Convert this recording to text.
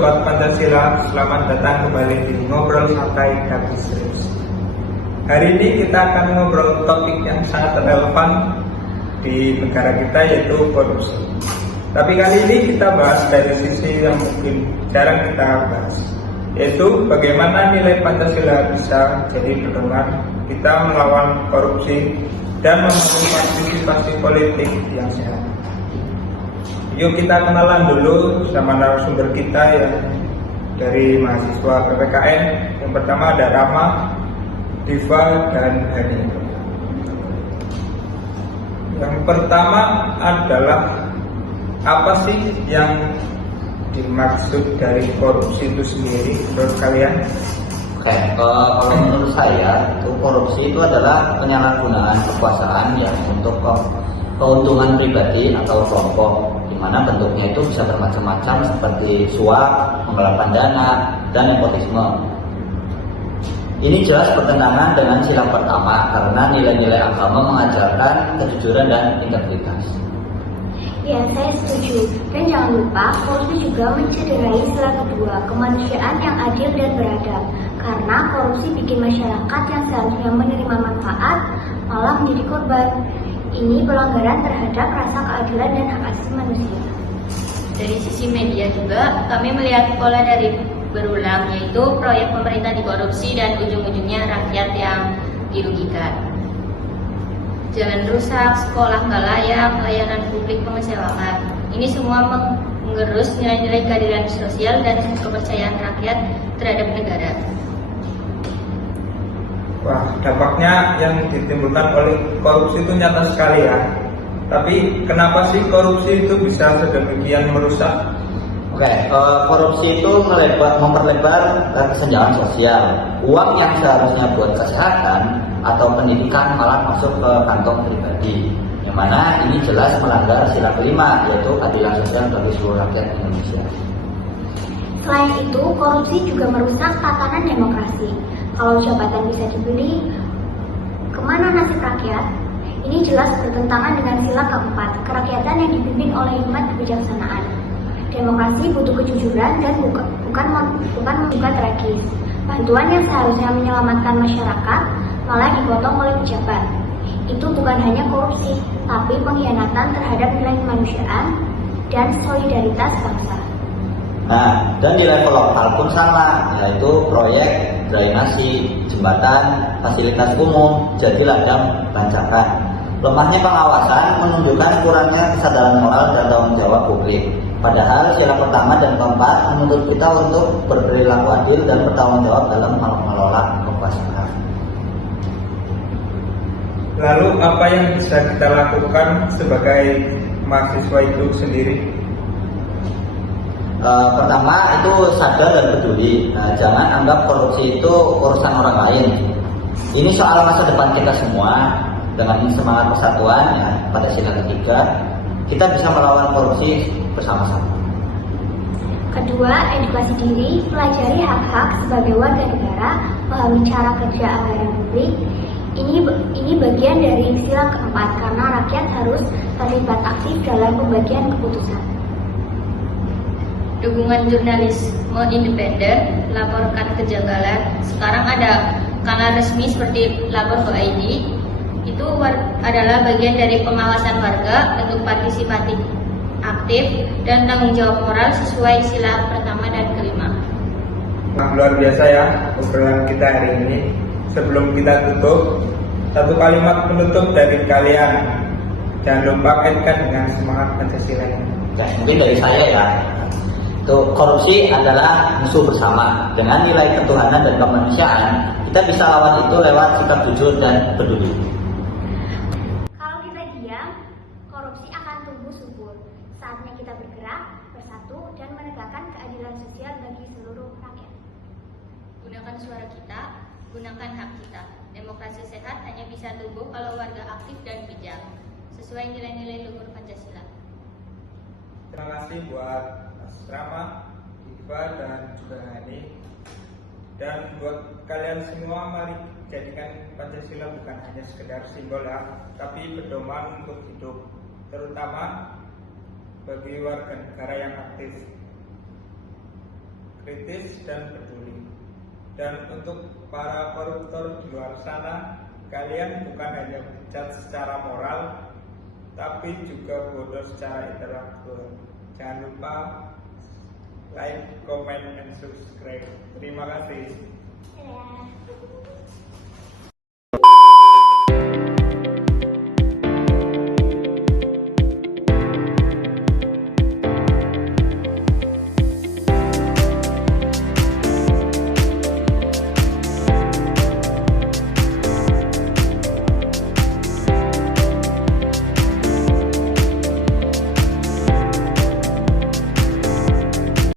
Sobat Pancasila, selamat datang kembali di Ngobrol Santai Tapi Serius. Hari ini kita akan ngobrol topik yang sangat relevan di negara kita, yaitu korupsi. Tapi kali ini kita bahas dari sisi yang mungkin jarang kita bahas, yaitu bagaimana nilai Pancasila bisa jadi pedoman kita melawan korupsi dan membangun partisipasi politik yang sehat. Yuk kita kenalan dulu sama narasumber kita yang dari mahasiswa PPKN. Yang pertama ada Rama, Diva, dan Hani. Yang pertama adalah apa sih yang dimaksud dari korupsi itu sendiri menurut kalian? Oke, kalau menurut saya itu korupsi itu adalah penyalahgunaan kekuasaan ya untuk keuntungan pribadi atau kelompok, di mana bentuknya itu bisa bermacam-macam seperti suap, penggelapan dana, dan nepotisme. Ini jelas bertentangan dengan sila pertama karena nilai-nilai agama mengajarkan kejujuran dan integritas. Ya, saya setuju. Dan jangan lupa, korupsi juga mencederai sila kedua, kemanusiaan yang adil dan beradab. Karena korupsi bikin masyarakat yang seharusnya menerima manfaat malah menjadi korban. Ini pelanggaran terhadap rasa keadilan dan hak asasi manusia. Dari sisi media juga, kami melihat pola dari berulang, yaitu proyek pemerintah dikorupsi dan ujung-ujungnya rakyat yang dirugikan. Jalan rusak, sekolah nggak layak, layanan publik mengecewakan. Ini semua menggerus nilai-nilai keadilan sosial dan kepercayaan rakyat terhadap negara. Wah, dampaknya yang ditimbulkan oleh korupsi itu nyata sekali ya. Tapi kenapa sih korupsi itu bisa sedemikian merusak? Oke, korupsi itu memperlebar kesenjangan sosial. Uang yang seharusnya buat kesehatan atau pendidikan malah masuk ke kantong pribadi, yang mana ini jelas melanggar sila kelima, yaitu keadilan sosial bagi seluruh rakyat Indonesia. Selain itu, korupsi juga merusak tatanan demokrasi. Kalau jabatan bisa dibeli, kemana nasib rakyat? Ini jelas bertentangan dengan sila keempat, kerakyatan yang dipimpin oleh hikmat kebijaksanaan. Demokrasi butuh kejujuran dan bukan tragis. Bantuan yang seharusnya menyelamatkan masyarakat malah dipotong oleh pejabat. Itu bukan hanya korupsi, tapi pengkhianatan terhadap nilai kemanusiaan dan solidaritas bangsa. Nah, dan di level lokal pun sama, yaitu proyek drainasi, jembatan, fasilitas umum, jadi ladang bancakan. Lemahnya pengawasan menunjukkan kurangnya kesadaran moral dan tanggung jawab publik. Padahal sila pertama dan keempat menuntut kita untuk berperilaku adil dan bertanggung jawab dalam mengelola kekuasaan. Lalu apa yang bisa kita lakukan sebagai mahasiswa itu sendiri? Pertama itu sadar dan peduli. Jangan anggap korupsi itu urusan orang lain. Ini soal masa depan kita semua. Dengan semangat persatuan ya, pada sila ketiga kita bisa melawan korupsi bersama-sama. Kedua, edukasi diri, pelajari hak-hak sebagai warga negara, pahami cara kerja anggaran publik. Ini bagian dari sila keempat karena rakyat harus terlibat aktif dalam pembagian keputusan. Dukungan jurnalisme independen, laporkan kejanggalan. Sekarang ada kanal resmi seperti lapor.id. Itu adalah bagian dari pengawasan warga, bentuk partisipatif aktif dan tanggung jawab moral sesuai sila pertama dan kelima. Nah, luar biasa ya obrolan kita hari ini. Sebelum kita tutup, satu kalimat penutup dari kalian. Jangan lupa kaitkan dengan semangat Pancasila. Nah, mungkin dari saya ya. Korupsi adalah musuh bersama. Dengan nilai ketuhanan dan kemanusiaan, kita bisa lawan itu lewat sikap jujur dan peduli. Kalau kita diam, korupsi akan tumbuh subur. Saatnya kita bergerak, bersatu, dan menegakkan keadilan sosial bagi seluruh rakyat. Gunakan suara kita, gunakan hak kita. Demokrasi sehat hanya bisa tumbuh kalau warga aktif dan bijak, sesuai nilai-nilai luhur Pancasila. Terima kasih buat Rama, Diva, dan juga Hani. Dan buat kalian semua, mari jadikan Pancasila bukan hanya sekedar simbol ya, tapi pedoman untuk hidup, terutama bagi warga negara yang aktif. kritis, dan peduli. Dan untuk para koruptor di luar sana, kalian bukan hanya bejat secara moral, tapi juga bodoh secara intelektual. Jangan lupa like, comment, and subscribe. Terima kasih. Ya.